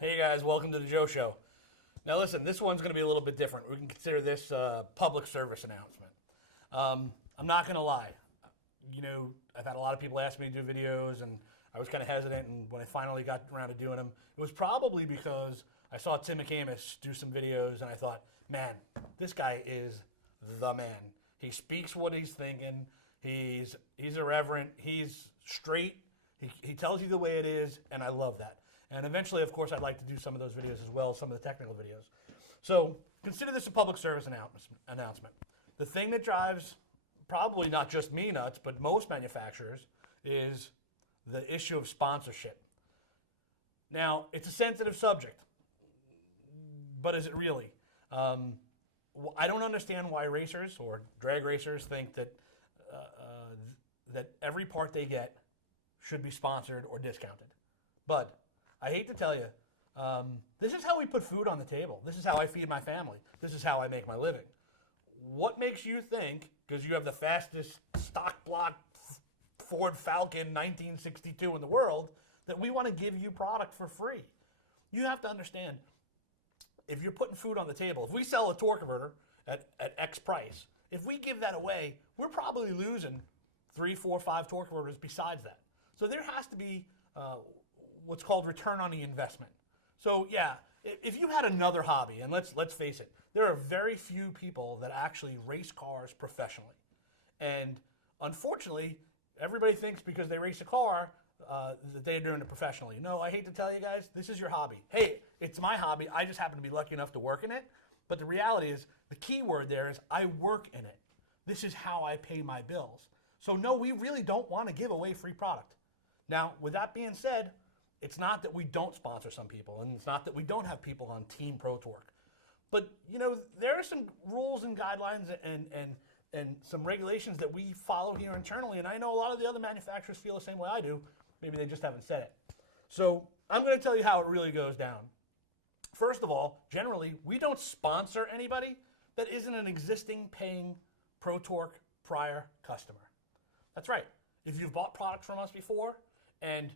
Hey guys, welcome to the Joe Show. Now listen, this one's going to be a little bit different. We can consider this a public service announcement. I'm not going to lie. I've had a lot of people ask me to do videos, and I was kind of hesitant. And when I finally got around to doing them, it was probably because I saw Tim McCamus do some videos, and I thought, man, this guy is the man. He speaks what he's thinking. He's irreverent. He's straight. He tells you the way it is, and I love that. And eventually, of course, I'd like to do some of those videos as well, some of the technical videos. So consider this a public service announcement. The thing that drives probably not just me nuts, but most manufacturers is the issue of sponsorship. Now, it's a sensitive subject, but is it really? I don't understand why racers or drag racers think that that every part they get should be sponsored or discounted. But I hate to tell you, this is how we put food on the table. This is how I feed my family. This is how I make my living. What makes you think, because you have the fastest stock block Ford Falcon 1962 in the world, that we want to give you product for free? You have to understand, if you're putting food on the table, if we sell a torque converter at X price, if we give that away, we're probably losing 3, 4, 5 torque converters besides that. So there has to be what's called return on the investment. So yeah, if you had another hobby, and let's face it, there are very few people that actually race cars professionally. And unfortunately, everybody thinks because they race a car that they're doing it professionally. No, I hate to tell you guys, this is your hobby. Hey, it's my hobby. I just happen to be lucky enough to work in it. But the reality is, the key word there is I work in it. This is how I pay my bills. So no, we really don't want to give away free product. Now, with that being said, it's not that we don't sponsor some people, and it's not that we don't have people on Team Pro Torque. But, there are some rules and guidelines and some regulations that we follow here internally, and I know a lot of the other manufacturers feel the same way I do. Maybe they just haven't said it. So I'm going to tell you how it really goes down. First of all, generally, we don't sponsor anybody that isn't an existing paying Pro Torque prior customer. That's right. If you've bought products from us before and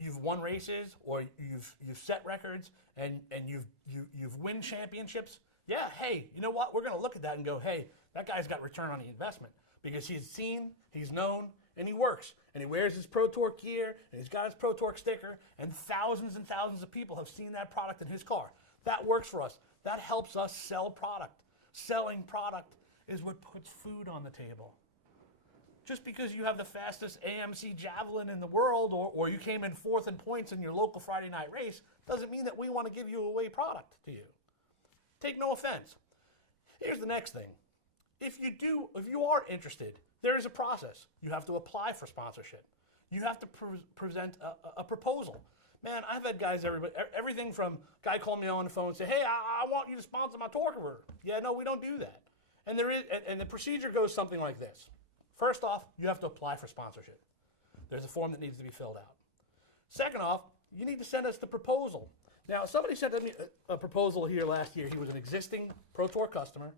you've won races or you've set records and you've win championships, yeah, hey, you know what? We're going to look at that and go, hey, that guy's got return on the investment because he's seen, he's known, and he works. And he wears his Pro Torque gear, and he's got his Pro Torque sticker, and thousands of people have seen that product in his car. That works for us. That helps us sell product. Selling product is what puts food on the table. Just because you have the fastest AMC Javelin in the world or you came in 4th in points in your local Friday night race doesn't mean that we want to give you away product to you. Take no offense. Here's the next thing. If you are interested, there is a process. You have to apply for sponsorship. You have to present a proposal. Man, I've had guys, everything from guy called me on the phone and say, hey, I want you to sponsor my torque converter. Yeah, no, we don't do that. And the procedure goes something like this. First off, you have to apply for sponsorship. There's a form that needs to be filled out. Second off, you need to send us the proposal. Now, somebody sent me a proposal here last year. He was an existing Pro Tour customer.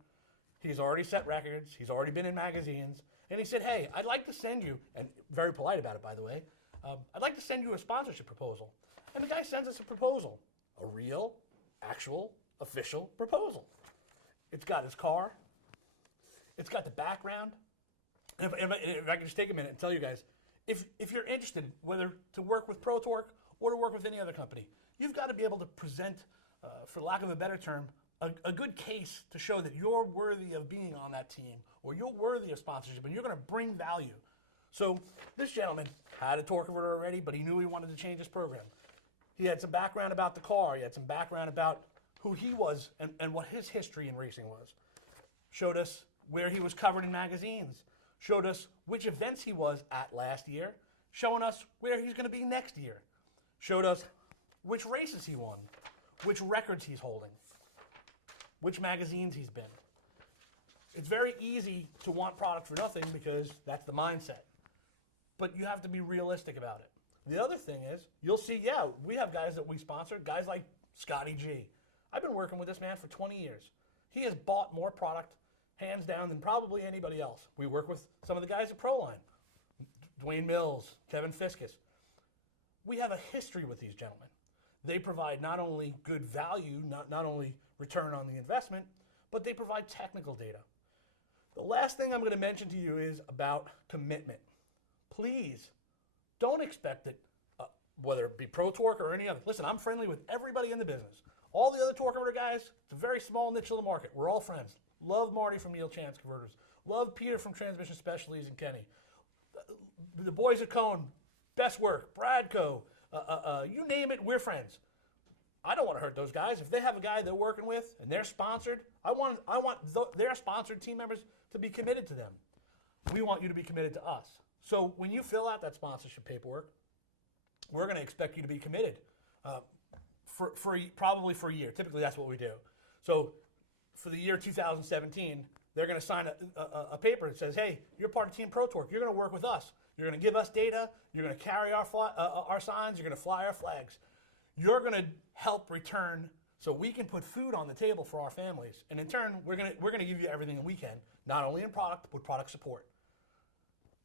He's already set records. He's already been in magazines. And he said, hey, I'd like to send you, and very polite about it, by the way, I'd like to send you a sponsorship proposal. And the guy sends us a proposal, a real, actual, official proposal. It's got his car. It's got the background. And if I can just take a minute and tell you guys, if you're interested, whether to work with Pro Torque or to work with any other company, you've got to be able to present, for lack of a better term, a good case to show that you're worthy of being on that team or you're worthy of sponsorship and you're going to bring value. So this gentleman had a torque converter already, but he knew he wanted to change his program. He had some background about the car. He had some background about who he was and what his history in racing was. Showed us where he was covered in magazines. Showed us which events he was at last year. Showing us where he's going to be next year. Showed us which races he won. Which records he's holding. Which magazines he's been. It's very easy to want product for nothing because that's the mindset. But you have to be realistic about it. The other thing is, you'll see, yeah, we have guys that we sponsor, guys like Scotty G. I've been working with this man for 20 years. He has bought more product, hands down, than probably anybody else. We work with some of the guys at Proline, Dwayne Mills, Kevin Fiskus. We have a history with these gentlemen. They provide not only good value, not only return on the investment, but they provide technical data. The last thing I'm going to mention to you is about commitment. Please don't expect that, whether it be Pro Torque or any other. Listen, I'm friendly with everybody in the business. All the other torque converter guys, it's a very small niche of the market. We're all friends. Love Marty from Neil Chance Converters. Love Peter from Transmission Specialties and Kenny. The boys at Cone, best work. Bradco, you name it, we're friends. I don't want to hurt those guys. If they have a guy they're working with and they're sponsored, I want their sponsored team members to be committed to them. We want you to be committed to us. So when you fill out that sponsorship paperwork, we're going to expect you to be committed probably for a year. Typically, that's what we do. So for the year 2017, they're going to sign a paper that says, hey, you're part of Team Pro Torque. You're going to work with us. You're going to give us data. You're going to carry our signs. You're going to fly our flags. You're going to help return so we can put food on the table for our families. And in turn, we're going to give you everything that we can, not only in product, but product support.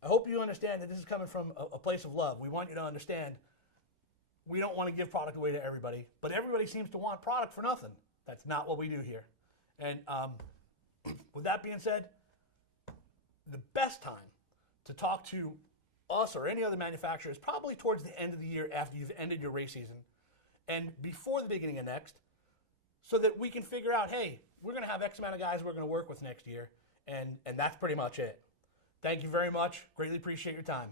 I hope you understand that this is coming from a place of love. We want you to understand we don't want to give product away to everybody, but everybody seems to want product for nothing. That's not what we do here. And with that being said, the best time to talk to us or any other manufacturer is probably towards the end of the year after you've ended your race season and before the beginning of next, so that we can figure out, hey, we're going to have X amount of guys we're going to work with next year, and that's pretty much it. Thank you very much. Greatly appreciate your time.